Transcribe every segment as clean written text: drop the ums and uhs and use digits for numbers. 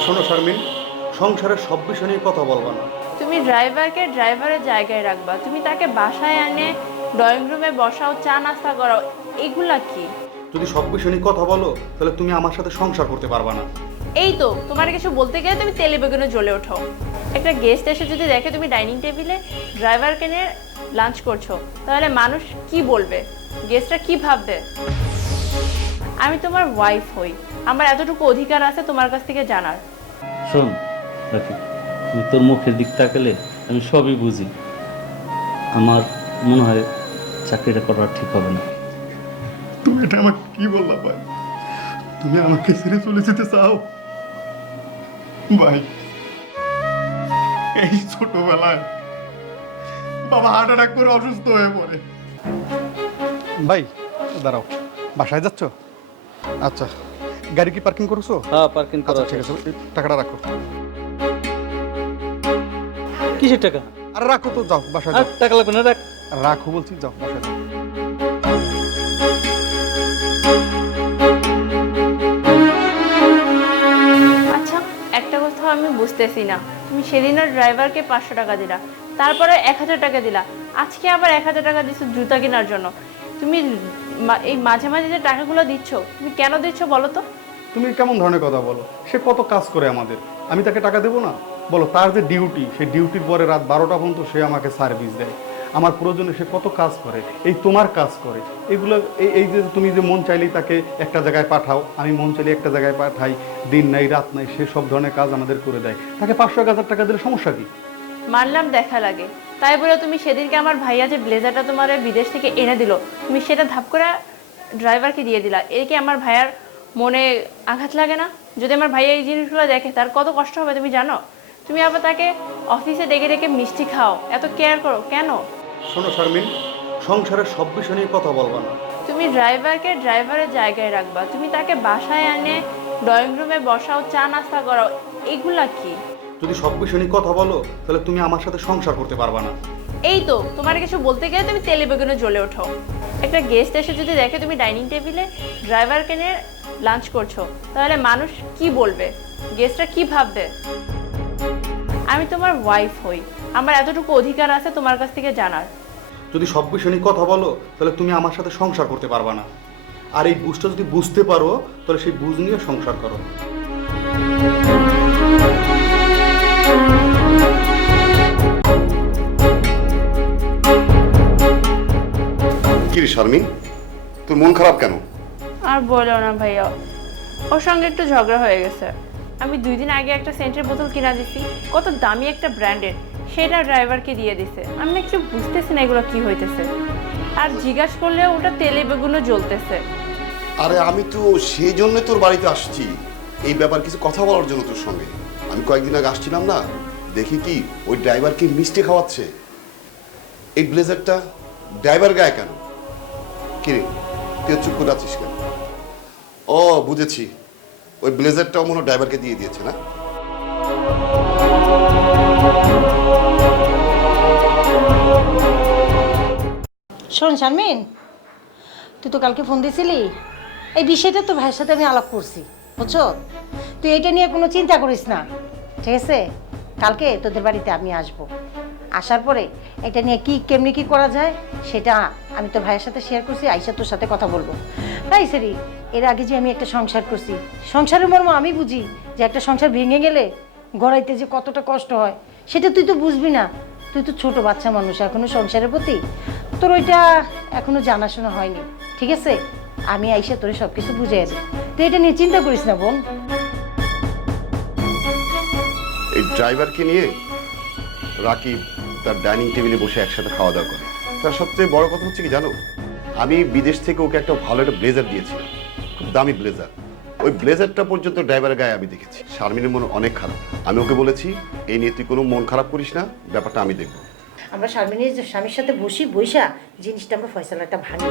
শোনো শারমিন, সংসারের সব বিষয় নিয়ে কথা বলবা না। তুমি ড্রাইভারকে ড্রাইভারের জায়গায় রাখবা, তুমি তাকে বাসায় এনে ড্রয়িং রুমে বসাও, চা নাস্তা করাও, এগুলা কি? যদি সব বিষয় নিয়ে কথা বলো তাহলে তুমি আমার সাথে সংসার করতে পারবা না। এই তো তোমার কিছু বলতে গেলে তুমি তেলে বেগুনে জ্বলে ওঠো। একটা গেস্ট এসে যদি দেখে তুমি ডাইনিং টেবিলে ড্রাইভারকে নিয়ে লাঞ্চ করছো, তাহলে মানুষ কি বলবে, গেস্টরা কি ভাববে? আমি তোমার ওয়াইফ হই, আমার এতটুকু অধিকার আছে তোমার কাছ থেকে জানার। শোন রাফি, আমি তোর মুখের দিক তাকালে আমি সবই বুঝি। আমার মনে হয় চাকরিটা করা ঠিক হবে না। তুমি এটা আমাকে কি বললা ভাই? তুমি আমাকে ছেড়ে চলে যেতে চাও? ভাই, এই ছোটবেলায় বাবা হার্ট অ্যাটাক করে অসুস্থ হয়ে পড়ে। ভাই দাঁড়াও, বাসায় যাচ্ছ? আচ্ছা, গাড়ি কি পার্কিং করেছো? হ্যাঁ, পার্কিং করা আচ্ছা ঠিক আছে, টাকাটা রাখো। কিসের টাকা? আর রাখো তো, যাও বাসায় আর যাও। টাকা লাগবে না, রাখ। রাখো বলছি, যাও বাসায় যাও। আচ্ছা, একটা কথা আমি বুঝতেছি না, তুমি সেদিনের ড্রাইভারকে 500 টাকা দিলা, তারপরে 1000 টাকা দিলা, আজকে আবার 1000 টাকা দিচ্ছ জুতা কেনার জন্য। তুমি এই মাঝে মাঝে যে টাকাগুলো দিচ্ছ, তুমি কেন দিচ্ছ বলো তো? তুমি কেমন ধরনের কথা বলো? সে কত কাজ করে আমাদের, আমি তাকে টাকা দেবো না? বলো, তার যে ডিউটি, সেই ডিউটির পরে রাত 12টা পর্যন্ত সে আমাকে সার্ভিস দেয়। আমার প্রয়োজনে সে কত কাজ করে, এই তোমার কাজ করে। এগুলো এই যে তুমি যে মন চাইলেই তাকে একটা জায়গায় পাঠাও, আমি মন চাইলে একটা জায়গায় পাঠাই, দিন নাই রাত নাই, সে সব ধরনের কাজ আমাদের করে দেয়। তাকে 500-1000 টাকা দিলে সমস্যা কি? মানলাম দেখা লাগে, তাই বলে তুমি সেদিনকে আমার ভাইয়া যে ব্লেজারটা তোমার বিদেশ থেকে এনে দিল, তুমি সেটা ধাপ করে ড্রাইভারকে দিয়ে দিলা, এর কি আমার ভাইয়ার মনে আঘাত লাগে না? যদি আমার ভাইয়া এই জিনিসগুলো দেখে, তার কত কষ্ট হবে তুমি জানো? তুমি আবার তাকে অফিসে ডেকে ডেকে মিষ্টি খাও, এত কেয়ার করো কেন? শোনো শারমিন, সংসারের সব বিষয় নিয়ে কথা বলবা না। তুমি ড্রাইভারকে ড্রাইভারের জায়গায় রাখবা, তুমি তাকে বাসায় এনে ড্রয়িং রুমে বসাও, চা নাস্তা করাও, এগুলা কি? যদি সব বিষয় নিয়ে কথা বলো তাহলে তুমি আমার সাথে সংসার করতে পারবা না। এই তো তোমার কিছু বলতে গেলে তুমি তেলে বেগুনে জ্বলে ওঠো। একটা গেস্ট এসে যদি দেখে তুমি ডাইনিং টেবিলে ড্রাইভারকে নিয়ে লাঞ্চ করছো, তাহলে মানুষ কি বলবে, গেস্টরা কি ভাববে? আমি তোমার ওয়াইফ হই, আমার এতটুকু অধিকার আছে তোমার কাছ থেকে জানার। যদি সব বিষয় নিয়ে কথা বলো তাহলে তুমি আমার সাথে সংসার করতে পারবা না। আর এই বুঝটা যদি বুঝতে পারো তাহলে সেই বুঝ নিয়ে সংসার করো। কি রে শারমিন, তোর মন খারাপ কেন? আর বলো না ভাইয়া, ওর সঙ্গে একটু ঝগড়া হয়ে গেছে। আমি 2 দিন আগে একটা সেন্টের বোতল কিনা দিছি, কত দামি একটা ব্র্যান্ডের, সেটা ড্রাইভারকে দিয়ে দিছে। আমি না কিছু বুঝতেছি না এগুলো কি হইতেছে, আর জিজ্ঞাসা করলেও ওটা তেলে বেগুনও জ্বলতেছে। আরে আমি তো সেই জন্য তোর বাড়িতে আসছি, এই ব্যাপার কিছু কথা বলার জন্য তোর সঙ্গে। আমি কয়েকদিন আগে আসছিলাম না, দেখি কি ওই ড্রাইভারকে মিষ্টি খাওয়াচ্ছে। এই ব্লেজারটা ড্রাইভার গায়ে কেন? কিরে, তুই চুপ করে আছিস কেন? ও বুঝেছি, ওই ব্লেজারটাও মনে হয় ড্রাইভারকে দিয়ে দিয়েছে না? শোন শারমিন, তুই তো কালকে ফোন দিয়েছিলি, এই বিষয়টা তো ভাইয়ের সাথে আমি আলাপ করছি, বুঝছো? তুই এটা নিয়ে কোনো চিন্তা করিস না, ঠিক আছে? কালকে তোদের বাড়িতে আমি আসব, আসার পরে এটা নিয়ে কেমনি কি করা যায় সেটা আমি তোর ভাইয়ের সাথে শেয়ার করছি, আইসা তোর সাথে কথা বলবো। তাই সেরি, এর আগে যে আমি একটা সংসার করছি, সংসারের মর্ম আমি বুঝি, যে একটা সংসার ভেঙে গেলে গড়াইতে যে কতটা কষ্ট হয় সেটা তুই তো বুঝবি না। তুই তো ছোট বাচ্চা মানুষ, এখনো সংসারের প্রতি তোর ওইটা এখনো জানাশোনা হয়নি, ঠিক আছে? আমি আইসা তোরে সব কিছু বুঝিয়ে দেব, তুই এটা নিয়ে চিন্তা করিস না বোন। এই ড্রাইভারকে নিয়ে রাকিব তার ডাইনিং টেবিলে বসে একসাথে খাওয়া দাওয়া করে। তার সবচেয়ে বড় কথা হচ্ছে কি জানো, আমি বিদেশ থেকে ওকে একটা ভালো একটা ব্লেজার দিয়েছিলাম, খুব দামি ব্লেজার। ওই ব্লেজারটা পর্যন্ত ড্রাইভারের গায়ে আমি দেখেছি। শারমিনের মন অনেক খারাপ, আমি ওকে বলেছি এই নিয়ে তুই কোনো মন খারাপ করিস না, ব্যাপারটা আমি দেখবো। আমরা শারমিনের স্বামীর সাথে বৈশা জিনিসটা আমরা ফয়সালাটা ভাঙি।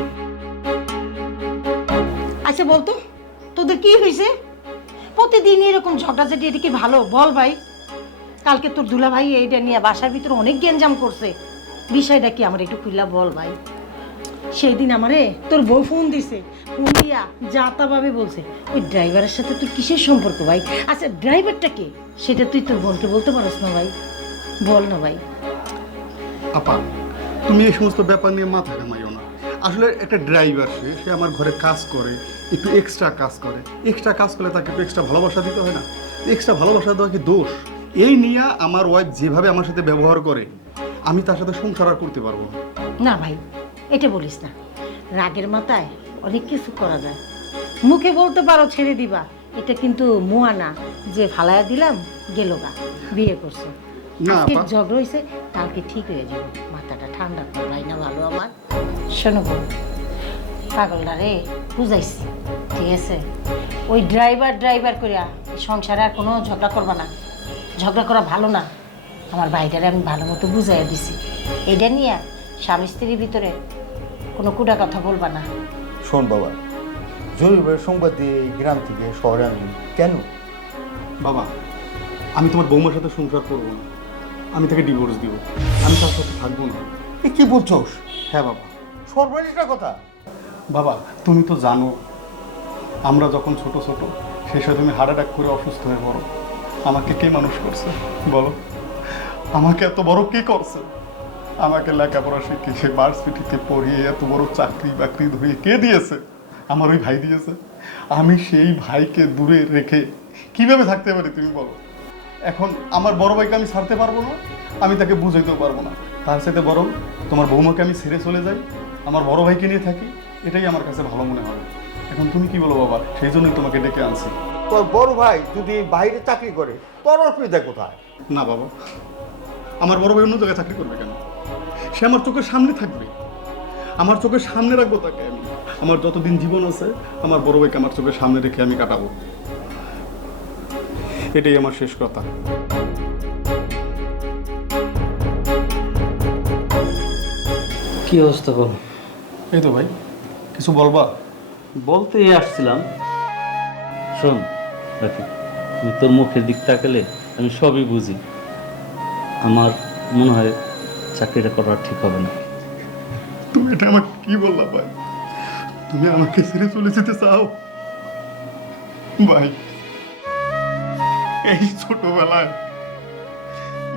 আচ্ছা বলতো, তোদের কি হয়েছে? প্রতিদিন এরকম ঝগড়াঝাটি, এটা কি ভালো বল ভাই? কালকে তোর দুলা ভাই এইটা নিয়ে বাসার ভিতরে অনেক গ্যাঞ্জাম করছে, বিষয়টা কি আমার একটু খুললা বল ভাই। সেই দিন আমারে তোর বউ ফোন দিছে, ফোন দিয়া যাতাভাবে বলছে ওই ড্রাইভারের সাথে তোর কিসের সম্পর্ক ভাই? আচ্ছা ড্রাইভারটা কে সেটা তুই তোর বোনকে বলতে পারস না ভাই? বল না ভাই। আপা, তুমি এই সমস্ত ব্যাপার নিয়ে মাথা ঘামাইও না। আসলে একটা ড্রাইভার, সে আমার ঘরে কাজ করে, একটু এক্সট্রা কাজ করে। এক্সট্রা কাজ করলে তাকে একটু এক্সট্রা ভালোবাসা দিতে হয় না? এক্সট্রা ভালোবাসা দেওয়া কি দোষ? এই নিয়ে আমার ওয়াইফ যেভাবে আমার সাথে ব্যবহার করে, আমি তার সাথে সংসার আর করতে পারবো না। না ভাই, এটা বলিস না। রাগের মাথায় অনেক কিছু করা যায়। মুখে বলতে পারো ছেড়ে দিবা, এটা কিন্তু মুয়া না যে ফালাইয়া দিলাম গেল গা, বিয়ে করছো। না আজকে আপা। ঝগড়া হয়েছে, কালকে ঠিক হয়ে যাবে। মাথাটা ঠান্ডা কর ভাই, না ভালো আমার। শোনো বোন, পাগলটা রে বুঝাইছি, ঠিক আছে? ওই ড্রাইভার করিয়া সংসারে আর কোনো ঝগড়া করবা না। ঝগড়া করা ভালো না। আমার ভাইটারে আমি ভালো মতো বুঝাইয়া দিছি। এটা নিয়ে স্বামী স্ত্রীর ভিতরে কোনো কুটা কথা বলবা না। শোন বাবা, জরুরি সংবাদ দিয়ে এই গ্রাম থেকে শহরে আনলি কেন? বাবা, আমি তোমার বৌমার সাথে সংসার করবো না। আমি তাকে ডিভোর্স দিব। আমি তার সাথে থাকবো না। এ কি বলছোস? হ্যাঁ বাবা। সর্বনিষ্ঠ কথা। বাবা, তুমি তো জানো আমরা যখন ছোট ছোট, সেই সময় তুমি হার্ট অ্যাটাক করে অসুস্থ হয়ে পড়ো। আমাকে কে মানুষ করছে বলো? আমাকে এত বড় কে করছে? আমাকে লেখাপড়া শিখিয়ে ভার্সিটিতে পড়িয়ে এত বড় চাকরি বাকরি ধরিয়ে কে দিয়েছে? আমার ওই ভাই দিয়েছে। আমি সেই ভাইকে দূরে রেখে কিভাবে থাকতে পারি তুমি বলো? এখন আমার বড় ভাইকে আমি ছাড়তে পারবো না, আমি তাকে বুঝাইতেও পারবো না। তার সাথে বরং তোমার বৌমাকে আমি ছেড়ে চলে যাই, আমার বড় ভাইকে নিয়ে থাকি, এটাই আমার কাছে ভালো মনে হবে। এখন তুমি কি বলো বাবা? সেই জন্যই তোমাকে ডেকে আনছি। তোর বড় ভাই যদি বাইরে চাকরি করে, তোর অসুবিধা কোথায়? না বাবা, আমার বড় ভাই অন্য জায়গায় চাকরি করবে কেন? সে আমার চোখের সামনে থাকবে, আমার চোখের সামনে রাখবো তাকে আমি। আমার যতদিন জীবন আছে আমার বড় ভাইকে আমার চোখের সামনে রেখে আমি কাটাবো। এটাই আমার শেষ কথা। কি অবস্থা বল? এই তো ভাই, কিছু বলবা? বলতেই আসছিলাম। শোন রাকিব, আমি তোর মুখের দিক তাকালে আমি সবই বুঝি। আমার মনে হয় চাকরিটা করা ঠিক হবে না। তুমি এটা আমাকে কি বললা ভাই? তুমি আমাকে ছেড়ে চলে যেতে চাও? ভাই, এই ছোটবেলায়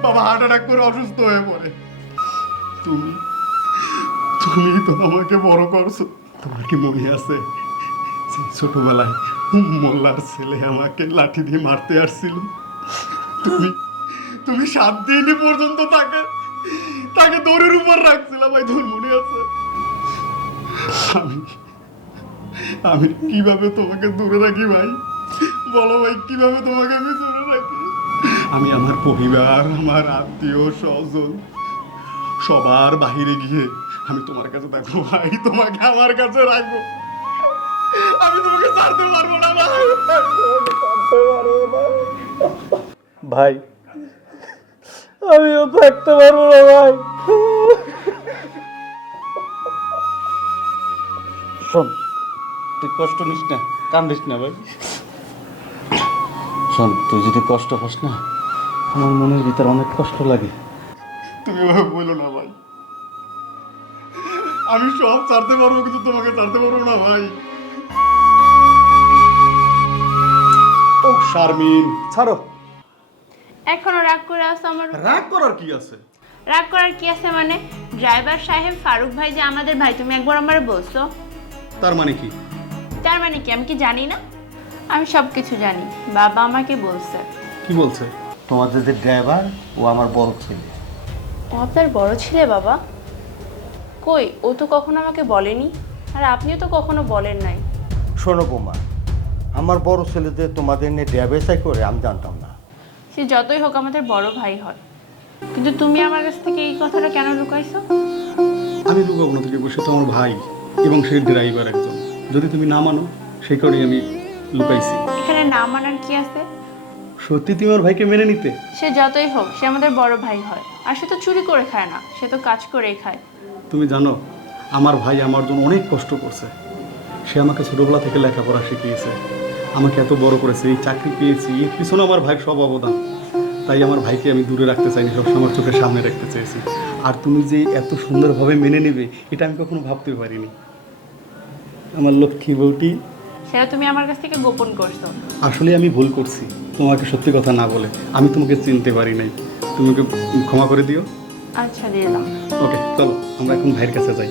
বাবা হার্ট অ্যাটাক করে অসুস্থ হয়ে পড়ে। তুমি তুমি তো আমাকে বড় করছো। তোমার কি মনে আছে সেই ছোটবেলায় মোল্লার ছেলে আমাকে লাঠি দিয়ে মারতে আসছিল? তুমি তুমি 7 দিন পর্যন্ত তাকে তাকে দড়ির উপর রাখছিলাম ভাই, তোর মনে আছে? আমি আমি কিভাবে তোমাকে দূরে রাখি ভাই? বলো ভাই, কিভাবে তোমাকে আমি দূরে রাখি? আমি আমার পরিবার, আমার আত্মীয় স্বজন সবার বাহিরে গিয়ে আমি তোমার কাছে থাকবো ভাই, তোমাকে আমার কাছে রাখবো। আমি তোমাকে ছাড়তে পারবো না ভাই। ভাই, আমিও থাকতে পারবো না ভাই। শোন, তুই কষ্ট নিস না, কান্দিস না ভাই। শোন, তুই যদি কষ্ট পাস না, আমার মনের ভিতর অনেক কষ্ট লাগে। তুমি এভাবে বলো না ভাই। আমি সব ছাড়তে পারবো, কিন্তু তোমাকে ছাড়তে পারবো না ভাই। ও শারমিন, ছাড়ো। এখনো রাগ করে আসো আমার উপর? রাগ করার কি আছে? রাগ করার কি আছে মানে? ড্রাইভার সাহেব ফারুক ভাই যে আমাদের ভাই, তুমি একবার আমার বলছো। তার মানে কি? তার মানে কি আমি কি জানি না? আমি সব কিছু জানি, বাবা আমাকে বলছে। কি বলছে? তোমাদের যে ড্রাইভার, ও আমার বড় ছেলে। ও আপনার বড় ছেলে? বাবা কই, ও তো কখনো আমাকে বলেনি, আর আপনিও তো কখনো বলেন নাই। শোনো বোমা, আমার বড় ছেলে যে তোমাদের নিয়ে ড্রাইভার করে আমি জানতাম না। সে যতই হোক আমাদের বড় ভাই হয়, কিন্তু তুমি আমার কাছ থেকে এই কথাটা কেন লুকাইছো? আমি লুকাবো না থেকে বসে, তো আমার ভাই এবং সেই ড্রাইভার একজন। যদি তুমি না মানো সেই কারণে আমি লুকাইছি। এখানে না মানার কি আছে? সত্যি তুমি আমার ভাইকে মেনে নিতে? সে যতই হোক সে আমাদের বড় ভাই হয়, আর সে তো চুরি করে খায় না, সে তো কাজ করেই খায়। তুমি জানো আমার ভাই আমার জন্য অনেক কষ্ট করছে। সে আমাকে ছোটবেলা থেকে লেখাপড়া শিখিয়েছে, আমাকে এত বড় করেছে, এই চাকরি পেয়েছি, এর পিছনে আমার ভাইয়ের সব অবদান। তাই আমার ভাইকে আমি দূরে রাখতে চাইনি, সবসময় আমার চোখের সামনে রাখতে চেয়েছি। আর তুমি যে এত সুন্দরভাবে মেনে নেবে এটা আমি কখনো ভাবতে পারিনি। আমার লক্ষ্মী বউটি। সেটা তুমি আমার কাছ থেকে গোপন করছো। আসলে আমি ভুল করছি, তোমাকে সত্যি কথা না বলে। আমি তোমাকে চিনতে পারি নাই, তুমি ওকে ক্ষমা করে দিও। আচ্ছা, দিয়ে দাও। ওকে চলো আমরা এখন ভাইয়ের কাছে যাই।